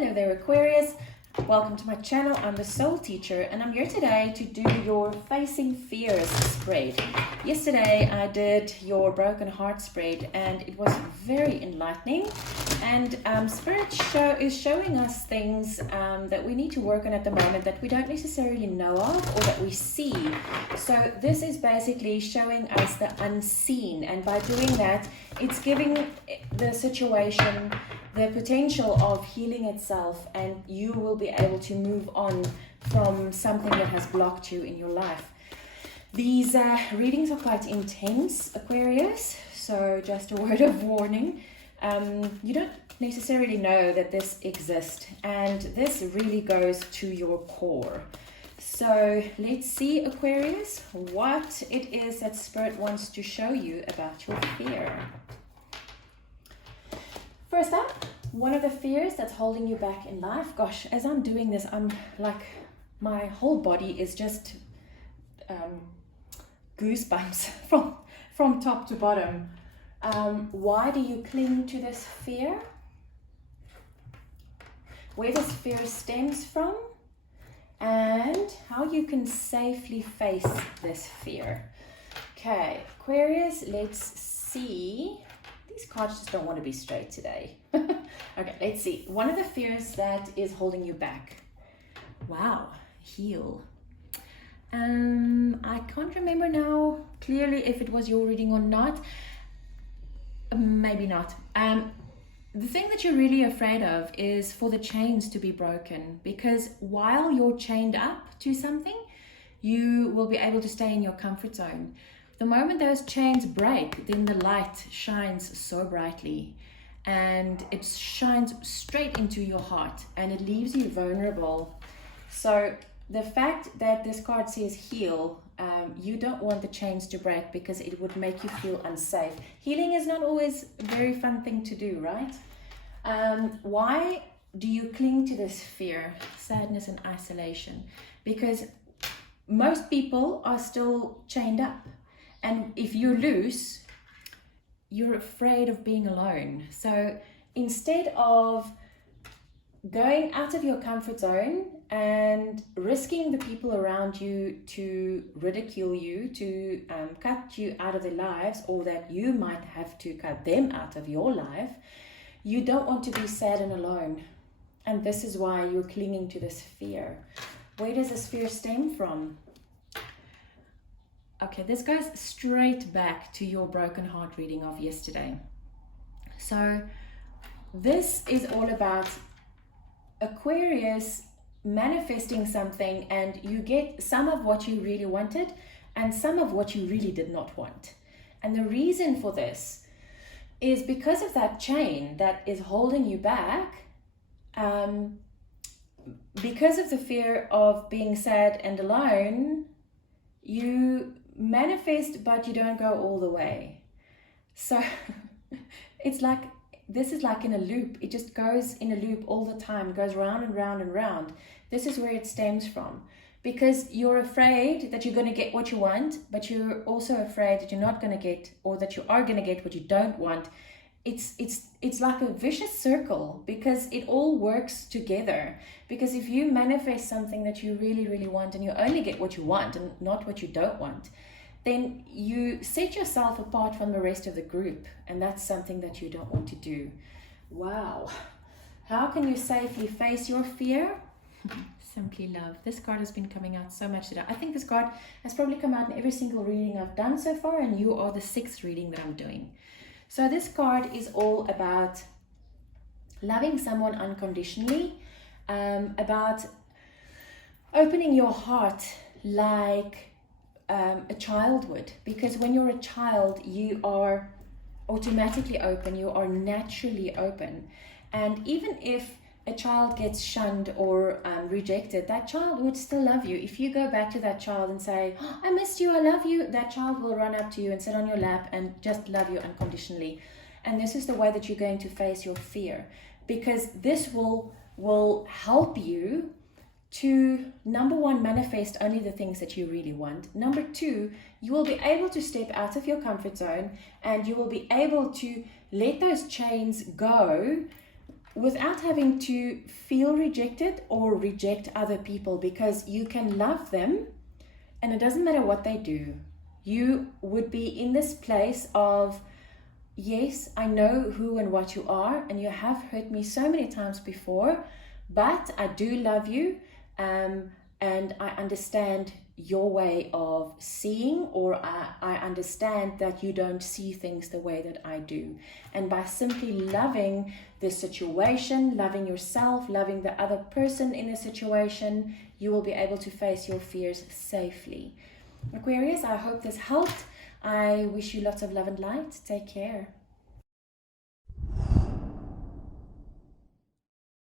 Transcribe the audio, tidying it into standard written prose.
Hello there, Aquarius. Welcome to my channel. I'm the Soul Teacher and I'm here today to do your Facing Fears spread. Yesterday I did your Broken Heart spread and it was very enlightening, and Spirit is showing us things that we need to work on at the moment that we don't necessarily know of or that we see. So this is basically showing us the unseen, and by doing that it's giving the situation the potential of healing itself, and you will be able to move on from something that has blocked you in your life. These readings are quite intense, Aquarius, so just a word of warning. You don't necessarily know that this exists, and this really goes to your core. So let's see, Aquarius, what it is that Spirit wants to show you about your fear. First up, one of the fears that's holding you back in life. Gosh, as I'm doing this, I'm like, my whole body is just goosebumps from top to bottom. Why do you cling to this fear? Where this fear stems from? And how you can safely face this fear. Okay, Aquarius, let's see. These cards just don't want to be straight today. Okay, let's see. One of the fears that is holding you back. Wow, heal. I can't remember now clearly if it was your reading or not. Maybe not. The thing that you're really afraid of is for the chains to be broken, because while you're chained up to something, you will be able to stay in your comfort zone. The moment those chains break, then the light shines so brightly and it shines straight into your heart and it leaves you vulnerable. So the fact that this card says heal, you don't want the chains to break because it would make you feel unsafe. Healing is not always a very fun thing to do, right? Why do you cling to this fear, sadness and isolation? Because most people are still chained up. And if you're loose, you're afraid of being alone. So instead of going out of your comfort zone and risking the people around you to ridicule you, to cut you out of their lives, or that you might have to cut them out of your life, you don't want to be sad and alone. And this is why you're clinging to this fear. Where does this fear stem from? Okay, this goes straight back to your Broken Heart reading of yesterday. So this is all about Aquarius manifesting something, and you get some of what you really wanted and some of what you really did not want. And the reason for this is because of that chain that is holding you back, because of the fear of being sad and alone, you manifest, but you don't go all the way. So it's like, this is like in a loop. It just goes in a loop all the time. It goes round and round and round. This is where it stems from, because you're afraid that you're going to get what you want, but you're also afraid that you're not going to get, or that you are going to get what you don't want. It's like a vicious circle, because it all works together. Because if you manifest something that you really, really want, and you only get what you want and not what you don't want, then you set yourself apart from the rest of the group, and that's something that you don't want to do. Wow. How can you safely face your fear? Simply love. This card has been coming out so much today. I think this card has probably come out in every single reading I've done so far, and you are the 6th reading that I'm doing. So this card is all about loving someone unconditionally, about opening your heart like a child would. Because when you're a child, you are automatically open, you are naturally open. And even if a child gets shunned or rejected, that child would still love you. If you go back to that child and say, oh, I missed you, I love you, that child will run up to you and sit on your lap and just love you unconditionally. And this is the way that you're going to face your fear, because this will help you to, number one, manifest only the things that you really want. Number two, you will be able to step out of your comfort zone, and you will be able to let those chains go without having to feel rejected or reject other people, because you can love them and it doesn't matter what they do. You would be in this place of, yes, I know who and what you are, and you have hurt me so many times before, but I do love you, and I understand your way of seeing, or I understand that you don't see things the way that I do. And by simply loving the situation, loving yourself, loving the other person in the situation, you will be able to face your fears safely. Aquarius, I hope this helped. I wish you lots of love and light. Take care.